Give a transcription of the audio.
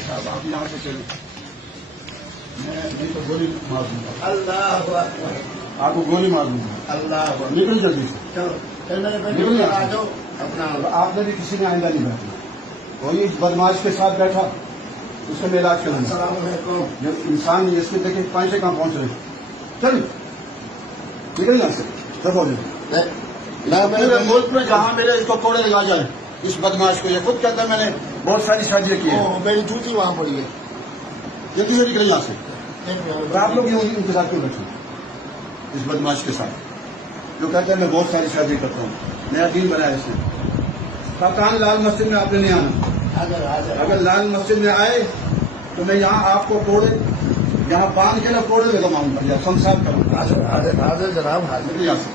साहब आप यहाँ से चलो, मैं नहीं तो गोली मार दूंगा। अल्लाह अकबर, आपको गोली मार दूंगा। अल्लाह अकबर। निकल जल्दी से। चलो चलने निकल आ यहाँ जाओ से। अपना। आपने भी किसी ने आइंदा नहीं बैठना। वही इस बदमाश के साथ बैठा, उससे मैं इलाज करूंगा। अस्सलाम वालेकुम। जब इंसान इसके देखे पैसे कहाँ पहुंच रहे, चल निकल यहाँ से। दफा मेरे मुल्क में जहाँ मेरे इसको कोड़े लगा जाए, इस बदमाश को, ये खुद कहता है मैंने बहुत सारी शादियां की है। मेरी जूती वहाँ पड़ी है। जल्दी से निकले यहाँ से। और आप लोग यूं इनके साथ क्यों बैठे, इस बदमाश के साथ जो कहता है मैं बहुत सारी शादी करता हूँ, नया दीन बनाया इसने। कप्तान लाल मस्जिद में आपने नहीं आना। अगर लाल मस्जिद में आए तो मैं यहाँ आपको कोड़े यहाँ बांध के ना कोड़े लगाऊंगा, या संसार करूंगा। हाजिर जनाब, हाजिर। यहाँ से